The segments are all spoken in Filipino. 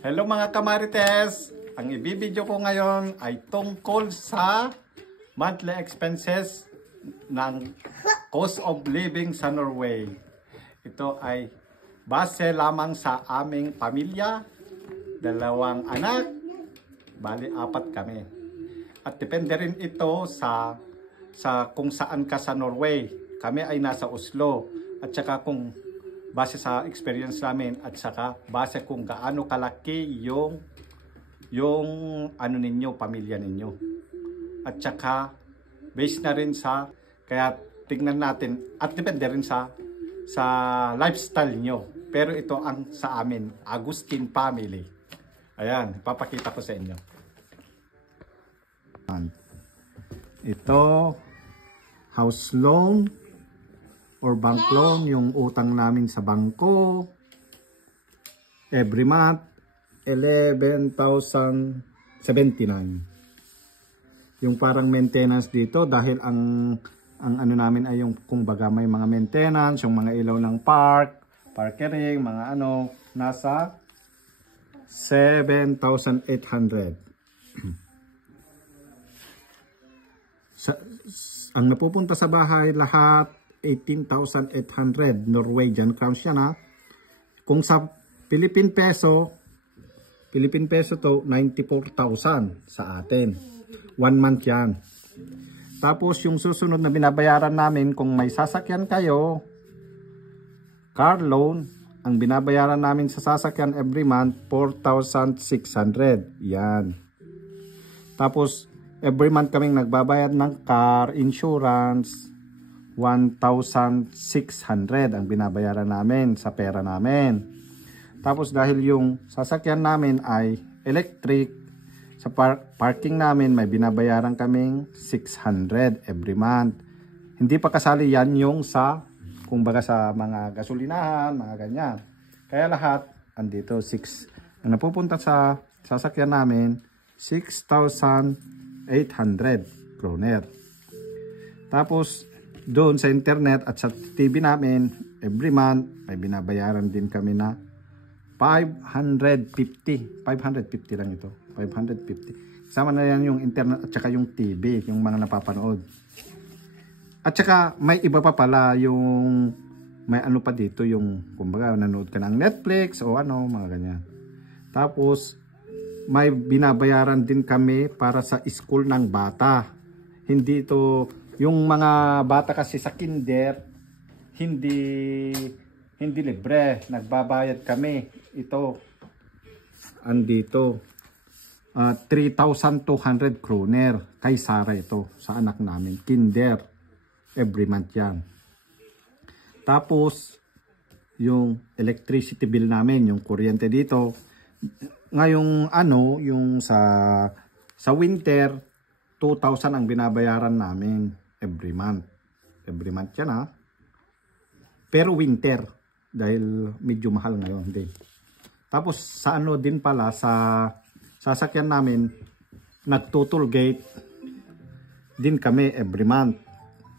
Hello mga kamarites! Ang ibibidyo ko ngayon ay tungkol sa monthly expenses ng cost of living sa Norway. Ito ay base lamang sa aming pamilya, 2 anak, bali 4 kami. At depende rin ito sa kung saan ka sa Norway. Kami ay nasa Oslo at saka kung base sa experience namin at saka base kung gaano kalaki yung ano ninyo, pamilya ninyo. At saka based na rin sa, kaya tingnan natin at depende rin sa lifestyle nyo. Pero ito ang sa amin, Agustin family. Ayan, papakita ko sa inyo. Ito, house loan or bank loan, yung utang namin sa bangko. Every month, 11,079. Yung parang maintenance dito dahil ang ano namin ay yung kumbaga may mga maintenance, yung mga ilaw ng parkering, mga ano, nasa 7,800. Ang napupunta sa bahay lahat 18,800 Norwegian crowns yan ha. Kung sa Philippine peso to 94,000 sa atin. 1 month yan. Tapos yung susunod na binabayaran namin kung may sasakyan kayo, car loan, ang binabayaran namin sa sasakyan every month 4,600. Yan. Tapos every month kaming nagbabayad ng car insurance 1,600 ang binabayaran namin sa pera namin. Tapos dahil yung sasakyan namin ay electric, sa parking namin may binabayaran kaming 600 every month. Hindi pa kasali yan yung sa, kumbaga sa mga gasolinahan, mga ganyan. Kaya lahat, andito 6. Ang napupunta sa sasakyan namin, 6,800 kroner. Tapos, doon sa internet at sa TV namin, every month, may binabayaran din kami na 550 lang ito. 550. Kasama na yan yung internet at saka yung TV, yung mga napapanood. At saka may iba pa pala yung may ano pa dito yung kumbaga nanood ka ng Netflix o ano, mga ganyan. Tapos may binabayaran din kami para sa school ng bata. Hindi ito yung mga bata kasi sa kinder hindi libre, nagbabayad kami. Ito andito 3,200 kroner kay Sara, ito sa anak namin, kinder, every month yan. Tapos yung electricity bill namin, yung kuryente dito ngayong ano, yung sa winter 2,000 ang binabayaran namin every month yan ha. Pero winter dahil medyo mahal ngayon din. Tapos sa ano din pala sa sasakyan namin, nagto-toll gate din kami every month.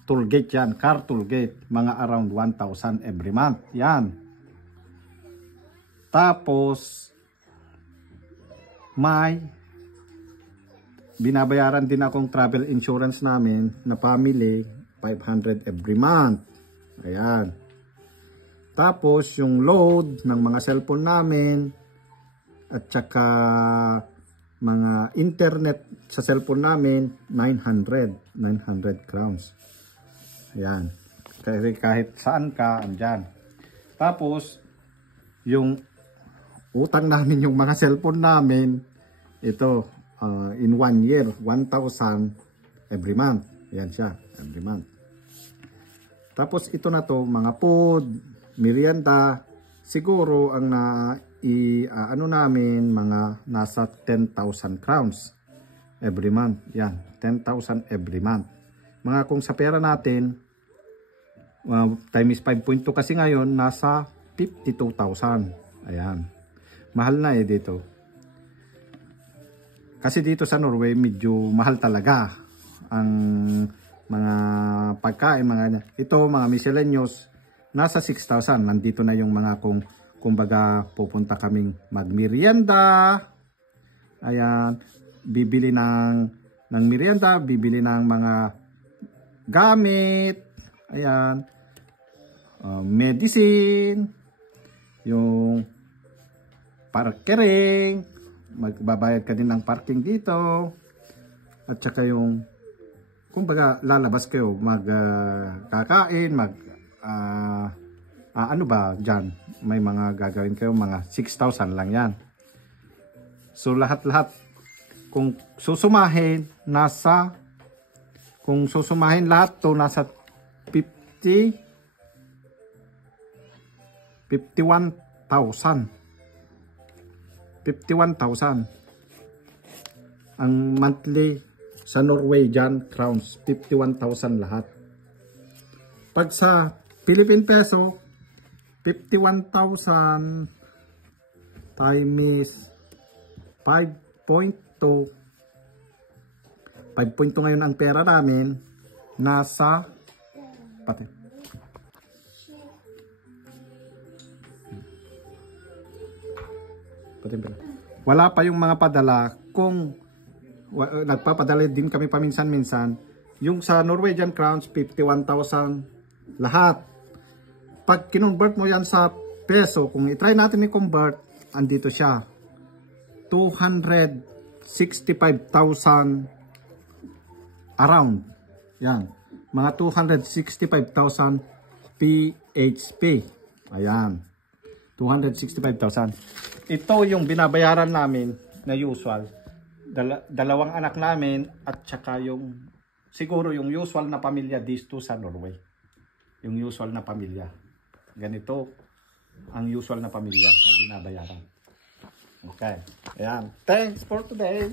Toll gate yan, car toll gate, mga around 1,000 every month yan. Tapos may binabayaran din akong travel insurance namin na family, 500 every month. Ayan. Tapos yung load ng mga cellphone namin at saka mga internet sa cellphone namin 900 crowns. Ayan. Kahit saan ka, andyan. Tapos yung utang namin, yung mga cellphone namin, ito in 1 year 1,000 every month. Yan siya, every month. Tapos ito na to, mga food, merienda, siguro ang ano namin, mga nasa 10,000 crowns every month. Yan, 10,000 every month. Mga kung sa pera natin, times 5.2 kasi ngayon, nasa 52,000. Ayan. Mahal na dito. Kasi dito sa Norway, medyo mahal talaga ang mga pagkain, ito, mga miscellaneous, nasa 6,000. Nandito na yung mga kung kumbaga pupunta kaming magmerienda. Ayan, bibili ng merienda, bibili ng mga gamit. Ayan, medicine, yung parkering, magbabayad ka din ng parking dito. At saka yung kumbaga lalabas kayo, kakain, ano ba dyan, may mga gagawin kayo, mga 6,000 lang yan. So lahat-lahat kung susumahin lahat to nasa 51,000 ang monthly sa Norwegian crowns. 51,000 lahat. Pag sa Philippine peso, 51,000 times 5.2 ngayon ang pera namin, nasa wala pa yung mga padala. Kung nagpapadala din kami paminsan-minsan, yung sa Norwegian crowns 51,000 lahat. Pag kinonvert mo yan sa peso, kung itry natin i-convert, andito siya 265,000 around. Yan, mga 265,000 PHP. Ayan, 265,000. Ito yung binabayaran namin na usual. Dalawang anak namin at saka yung siguro yung usual na pamilya dito sa Norway. Yung usual na pamilya. Ganito ang usual na pamilya na binabayaran. Okay. Ayan. Thanks for today.